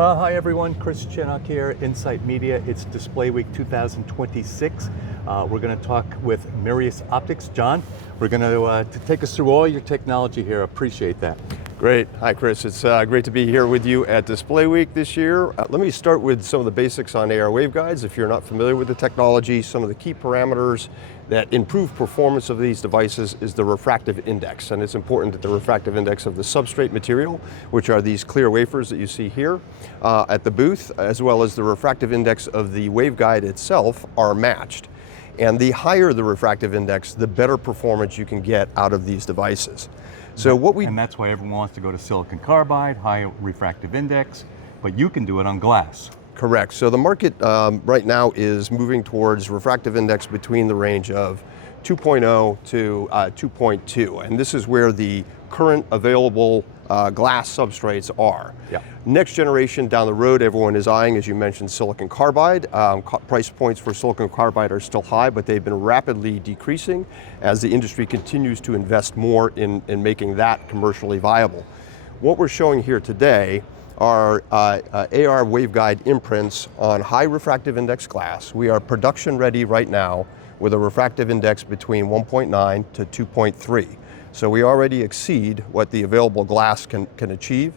Hi everyone, Chris Chinnock here, Insight Media. It's Display Week 2026. We're going to talk with Myrias Optics. John, we're going to take us through all your technology here. Appreciate that. Great. Hi, Chris. It's great to be here with you at Display Week this year. Let me start with some of the basics on AR waveguides. If you're not familiar with the technology, some of the key parameters that improve performance of these devices is the refractive index. And it's important that the refractive index of the substrate material, which are these clear wafers that you see here at the booth, as well as the refractive index of the waveguide itself, are matched. And the higher the refractive index, the better performance you can get out of these devices. And that's why everyone wants to go to silicon carbide, high refractive index, but you can do it on glass. Correct. So the market right now is moving towards refractive index between the range of 2.0 to 2.2, and this is where the current available glass substrates are. Yeah. Next generation down the road, everyone is eyeing, as you mentioned, silicon carbide. Price points for silicon carbide are still high, but they've been rapidly decreasing as the industry continues to invest more in making that commercially viable. What we're showing here today are AR waveguide imprints on high refractive index glass. We are production ready right now with a refractive index between 1.9 to 2.3. So we already exceed what the available glass can achieve,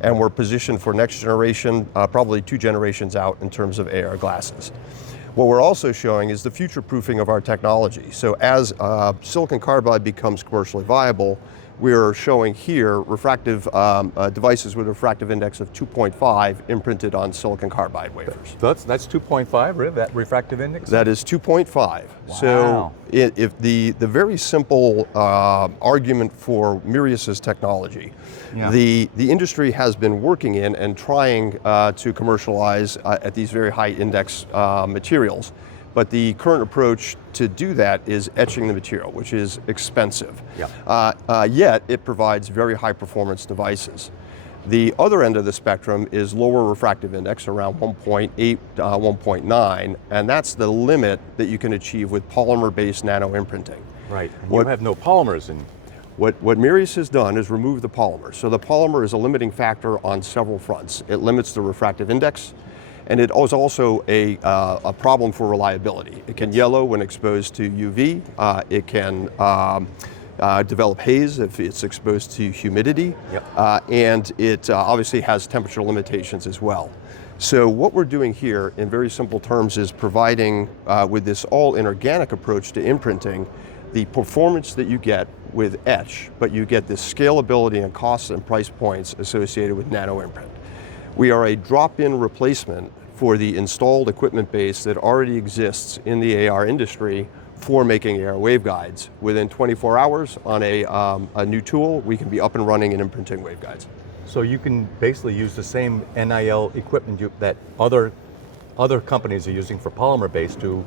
and we're positioned for next generation, probably 2 generations out in terms of AR glasses. What we're also showing is the future proofing of our technology. So as silicon carbide becomes commercially viable, we're showing here refractive devices with a refractive index of 2.5 imprinted on silicon carbide wafers. That's 2.5, really, that refractive index? That is 2.5. Wow. So if the very simple argument for Myrias' technology, yeah. the industry has been working in and trying to commercialize at these very high index materials. But the current approach to do that is etching the material, which is expensive. Yeah. Yet it provides very high performance devices. The other end of the spectrum is lower refractive index, around 1.8 to 1.9, and that's the limit that you can achieve with polymer-based nano imprinting. Right, and you have no polymers in. What Myrias has done is remove the polymer. So the polymer is a limiting factor on several fronts. It limits the refractive index, and it is also a problem for reliability. It can yellow when exposed to UV. It can develop haze if it's exposed to humidity. Yep. And it obviously has temperature limitations as well. So what we're doing here in very simple terms is providing, with this all inorganic approach to imprinting, the performance that you get with etch, but you get the scalability and costs and price points associated with nano imprint. We are a drop-in replacement for the installed equipment base that already exists in the AR industry for making AR waveguides. Within 24 hours on a new tool, we can be up and running and imprinting waveguides. So you can basically use the same NIL equipment that other companies are using for polymer-based to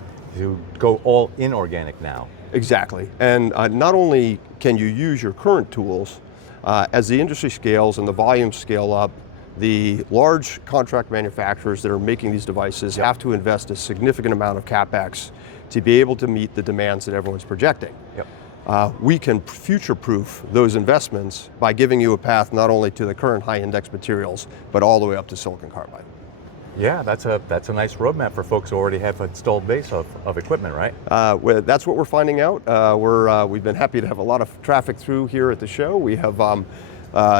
go all inorganic now. Exactly, and not only can you use your current tools, as the industry scales and the volumes scale up, the large contract manufacturers that are making these devices have to invest a significant amount of CapEx to be able to meet the demands that everyone's projecting. Yep. We can future-proof those investments by giving you a path not only to the current high-index materials, but all the way up to silicon carbide. Yeah, that's a nice roadmap for folks who already have an installed base of equipment, right? Well, that's what we're finding out. We've been happy to have a lot of traffic through here at the show. We have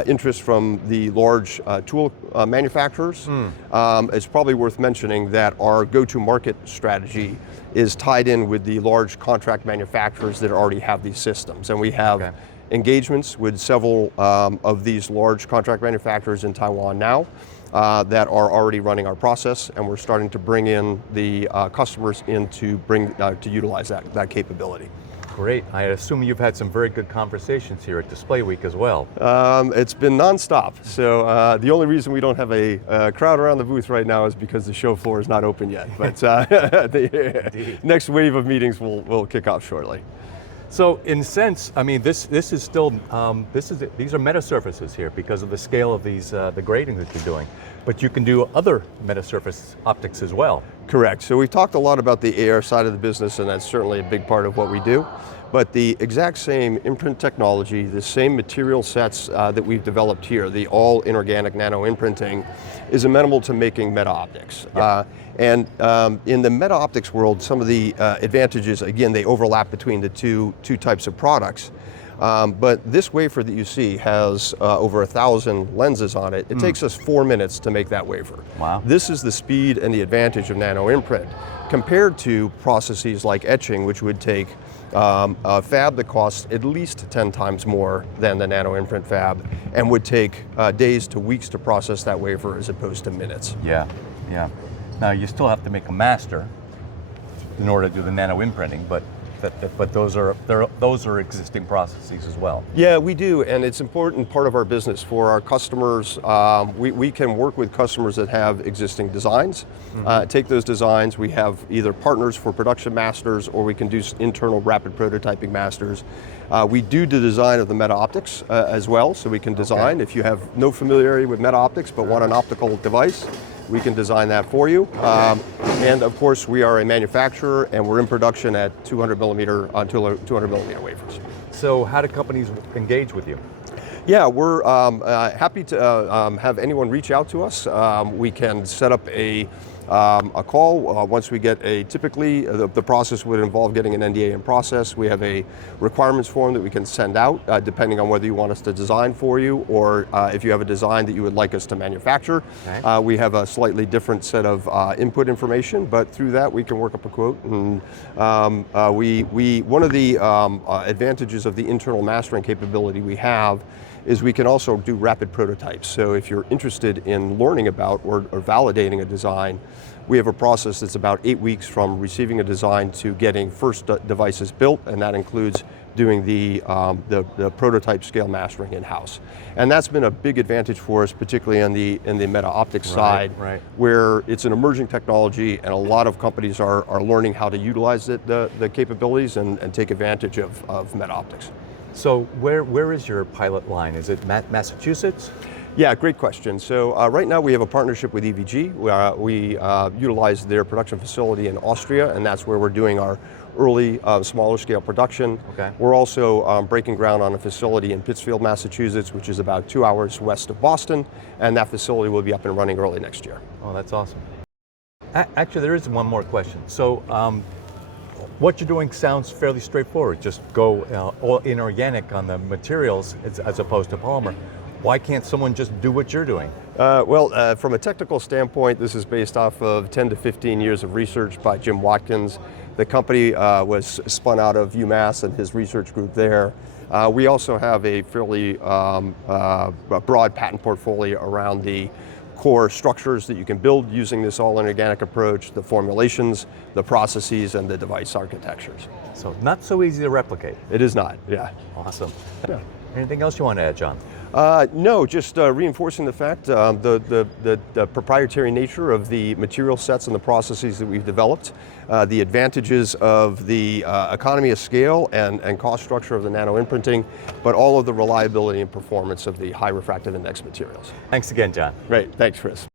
interest from the large tool manufacturers. It's probably worth mentioning that our go-to-market strategy is tied in with the large contract manufacturers that already have these systems. And we have engagements with several of these large contract manufacturers in Taiwan now that are already running our process, and we're starting to bring in the customers in to utilize that capability. Great. I assume you've had some very good conversations here at Display Week as well. It's been nonstop. So the only reason we don't have a crowd around the booth right now is because the show floor is not open yet. But the next wave of meetings will kick off shortly. So in a sense, I mean, this is still these are metasurfaces here because of the scale of these the grating that you're doing. But you can do other metasurface optics as well. Correct. So we've talked a lot about the AR side of the business, and that's certainly a big part of what we do. But the exact same imprint technology, the same material sets that we've developed here, the all inorganic nano imprinting, is amenable to making meta optics. Yeah. In the meta optics world, some of the advantages, again, they overlap between the two types of products. But this wafer that you see has over 1,000 lenses on it. It takes us 4 minutes to make that wafer. Wow. This is the speed and the advantage of nano imprint compared to processes like etching, which would take a fab that costs at least 10 times more than the nano imprint fab and would take days to weeks to process that wafer as opposed to minutes. Yeah, yeah. Now you still have to make a master in order to do the nano imprinting, but those are existing processes as well. Yeah, we do, and it's an important part of our business for our customers. We can work with customers that have existing designs. Take those designs, we have either partners for production masters or we can do internal rapid prototyping masters. We do the design of the meta optics as well, so we can design. Okay. If you have no familiarity with meta optics but want an optical device, we can design that for you. And of course, we are a manufacturer and we're in production at 200 millimeter wafers. So how do companies engage with you? Yeah, we're happy to have anyone reach out to us. We can set up a call once we get typically the process would involve getting an NDA in process. We have a requirements form that we can send out depending on whether you want us to design for you or if you have a design that you would like us to manufacture. Okay. We have a slightly different set of input information, but through that we can work up a quote. And one of the advantages of the internal mastering capability we have is we can also do rapid prototypes. So if you're interested in learning about or validating a design, we have a process that's about 8 weeks from receiving a design to getting first devices built, and that includes doing the prototype scale mastering in-house. And that's been a big advantage for us, particularly in the meta optics side, where it's an emerging technology and a lot of companies are learning how to utilize the capabilities and take advantage of meta optics. So where is your pilot line? Is it Massachusetts? Yeah, great question. So right now we have a partnership with EVG. We utilize their production facility in Austria, and that's where we're doing our early smaller scale production. Okay. We're also breaking ground on a facility in Pittsfield, Massachusetts, which is about 2 hours west of Boston, and that facility will be up and running early next year. Oh, that's awesome. Actually, there is one more question. So what you're doing sounds fairly straightforward. Just go all inorganic on the materials as opposed to polymer. Why can't someone just do what you're doing? From a technical standpoint, this is based off of 10 to 15 years of research by Jim Watkins. The company was spun out of UMass and his research group there. We also have a fairly broad patent portfolio around the core structures that you can build using this all inorganic approach, the formulations, the processes, and the device architectures. So not so easy to replicate. It is not, yeah. Awesome. Yeah. Anything else you want to add, John? No, just reinforcing the fact, the proprietary nature of the material sets and the processes that we've developed, the advantages of the economy of scale and cost structure of the nano imprinting, but all of the reliability and performance of the high refractive index materials. Thanks again, John. Great, thanks, Chris.